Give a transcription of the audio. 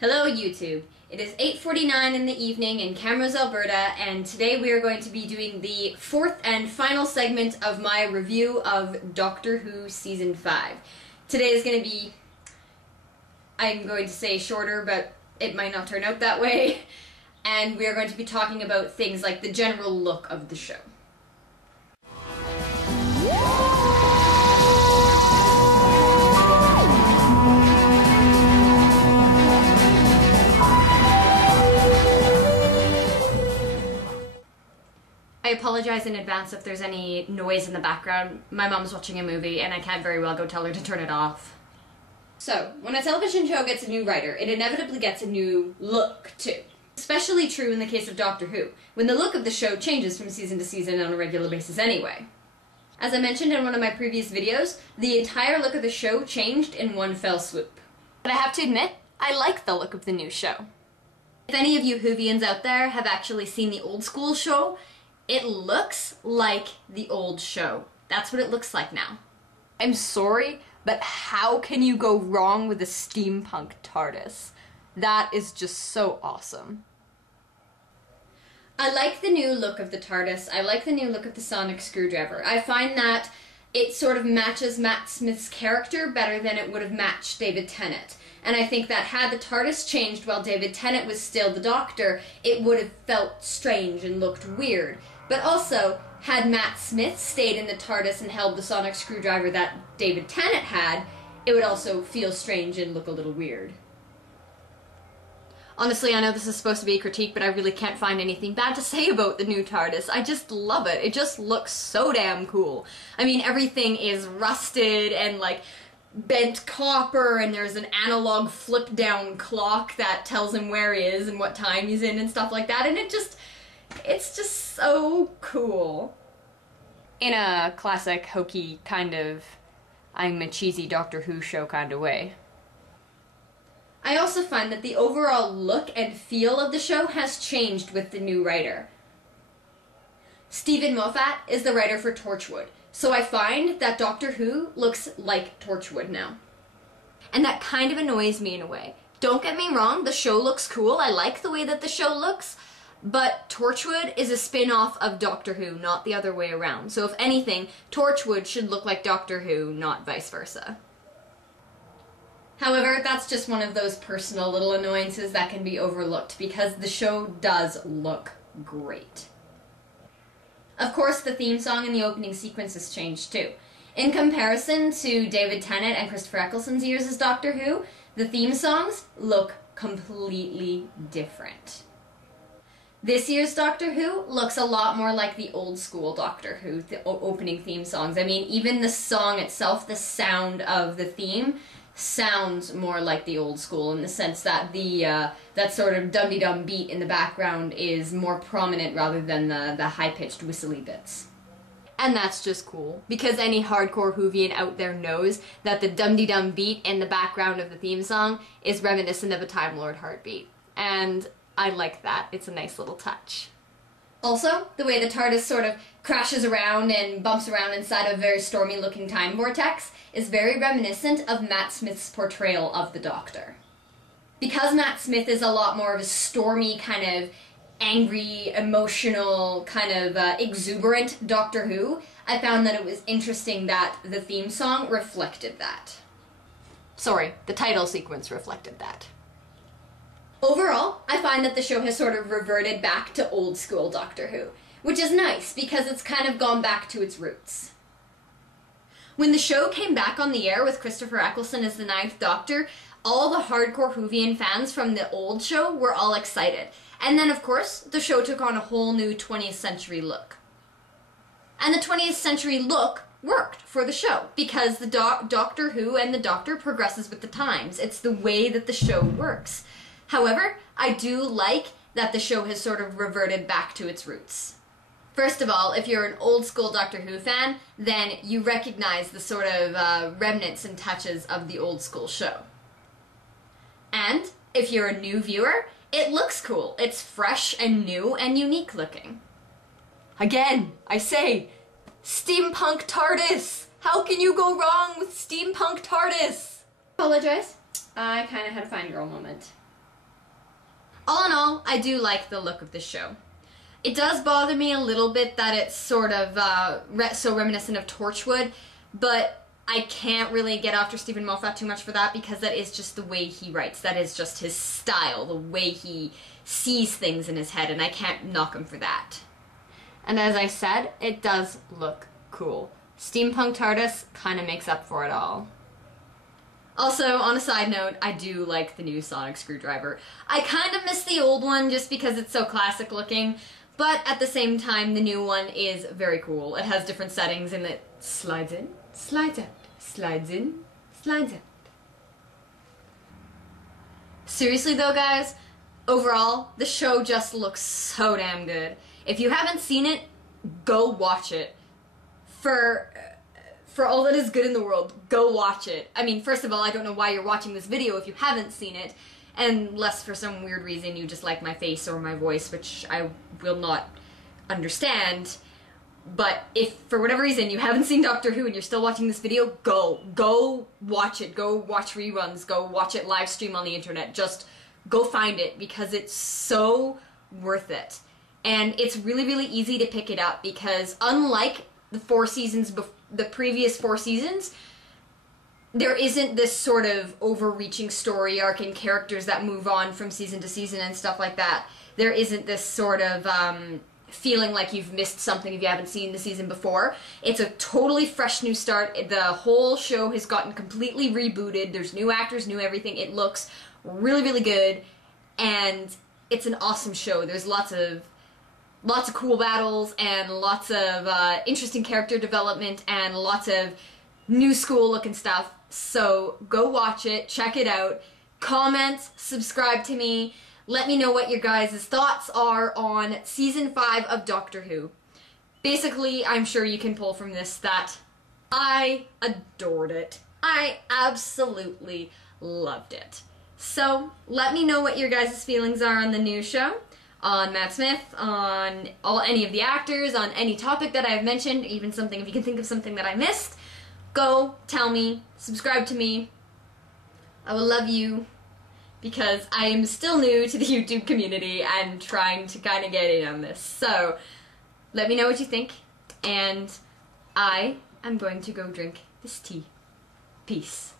Hello YouTube! It is 8:49 in the evening in Camrose, Alberta, and today we are going to be doing the fourth and final segment of my review of Doctor Who Season 5. Today is going to be, I'm going to say shorter, but it might not turn out that way, and we are going to be talking about things like the general look of the show. I apologize in advance if there's any noise in the background. My mom's watching a movie and I can't very well go tell her to turn it off. So, when a television show gets a new writer, it inevitably gets a new look too. Especially true in the case of Doctor Who, when the look of the show changes from season to season on a regular basis anyway. As I mentioned in one of my previous videos, the entire look of the show changed in one fell swoop. But I have to admit, I like the look of the new show. If any of you Whovians out there have actually seen the old school show, it looks like the old show. That's what it looks like now. I'm sorry, but how can you go wrong with a steampunk TARDIS? That is just so awesome. I like the new look of the TARDIS. I like the new look of the sonic screwdriver. I find that it sort of matches Matt Smith's character better than it would have matched David Tennant. And I think that had the TARDIS changed while David Tennant was still the Doctor, it would have felt strange and looked weird. But also, had Matt Smith stayed in the TARDIS and held the sonic screwdriver that David Tennant had, it would also feel strange and look a little weird. Honestly, I know this is supposed to be a critique, but I really can't find anything bad to say about the new TARDIS. I just love it. It just looks so damn cool. I mean, everything is rusted and, like, bent copper, and there's an analog flip-down clock that tells him where he is and what time he's in and stuff like that, and it's just so cool. In a classic, hokey kind of, I'm a cheesy Doctor Who show kind of way. I also find that the overall look and feel of the show has changed with the new writer. Stephen Moffat is the writer for Torchwood, so I find that Doctor Who looks like Torchwood now. And that kind of annoys me in a way. Don't get me wrong, the show looks cool, I like the way that the show looks, but Torchwood is a spin-off of Doctor Who, not the other way around. So if anything, Torchwood should look like Doctor Who, not vice versa. However, that's just one of those personal little annoyances that can be overlooked because the show does look great. Of course, the theme song in the opening sequence has changed too. In comparison to David Tennant and Christopher Eccleston's years as Doctor Who, the theme songs look completely different. This year's Doctor Who looks a lot more like the old school Doctor Who opening theme songs. I mean, even the song itself, the sound of the theme, sounds more like the old school in the sense that that sort of dum-de-dum beat in the background is more prominent rather than the high-pitched whistly bits. And that's just cool, because any hardcore Whovian out there knows that the dum-de-dum beat in the background of the theme song is reminiscent of a Time Lord heartbeat. And I like that. It's a nice little touch. Also, the way the TARDIS sort of crashes around and bumps around inside a very stormy-looking time vortex is very reminiscent of Matt Smith's portrayal of the Doctor. Because Matt Smith is a lot more of a stormy, kind of angry, emotional, kind of exuberant Doctor Who, I found that it was interesting that the theme song reflected that. Sorry, the title sequence reflected that. Overall, I find that the show has sort of reverted back to old school Doctor Who, which is nice because it's kind of gone back to its roots. When the show came back on the air with Christopher Eccleston as the Ninth Doctor, all the hardcore Whovian fans from the old show were all excited. And then, of course, the show took on a whole new 20th century look. And the 20th century look worked for the show because the Doctor Who and the Doctor progresses with the times. It's the way that the show works. However, I do like that the show has sort of reverted back to its roots. First of all, if you're an old school Doctor Who fan, then you recognize the sort of remnants and touches of the old school show. And if you're a new viewer, it looks cool. It's fresh and new and unique looking. Again, I say, steampunk TARDIS! How can you go wrong with steampunk TARDIS? Apologize. I kind of had a fangirl moment. All in all, I do like the look of this show. It does bother me a little bit that it's sort of so reminiscent of Torchwood, but I can't really get after Stephen Moffat too much for that because that is just the way he writes. That is just his style, the way he sees things in his head, and I can't knock him for that. And as I said, it does look cool. Steampunk TARDIS kind of makes up for it all. Also, on a side note, I do like the new sonic screwdriver. I kind of miss the old one just because it's so classic looking, but at the same time, the new one is very cool. It has different settings and it slides in, slides out, slides in, slides out. Seriously though, guys, overall, the show just looks so damn good. If you haven't seen it, go watch it. For all that is good in the world, go watch it. I mean, first of all, I don't know why you're watching this video if you haven't seen it, unless for some weird reason you just like my face or my voice, which I will not understand. But if for whatever reason you haven't seen Doctor Who and you're still watching this video, go watch it. Go watch reruns. Go watch it live stream on the internet. Just go find it because it's so worth it. And it's really, really easy to pick it up because unlike the previous 4 seasons, there isn't this sort of overreaching story arc and characters that move on from season to season and stuff like that. There isn't this sort of feeling like you've missed something if you haven't seen the season before. It's a totally fresh new start. The whole show has gotten completely rebooted. There's new actors, new everything. It looks really, really good, and it's an awesome show. There's lots of cool battles and lots of interesting character development and lots of new school looking stuff. So go watch it, check it out, comment, subscribe to me, let me know what your guys' thoughts are on season 5 of Doctor Who. Basically, I'm sure you can pull from this that I adored it. I absolutely loved it. So let me know what your guys' feelings are on the new show, on Matt Smith, on any of the actors, on any topic that I've mentioned, even something, if you can think of something that I missed, go tell me, subscribe to me. I will love you because I am still new to the YouTube community and trying to kind of get in on this. So let me know what you think, and I am going to go drink this tea. Peace.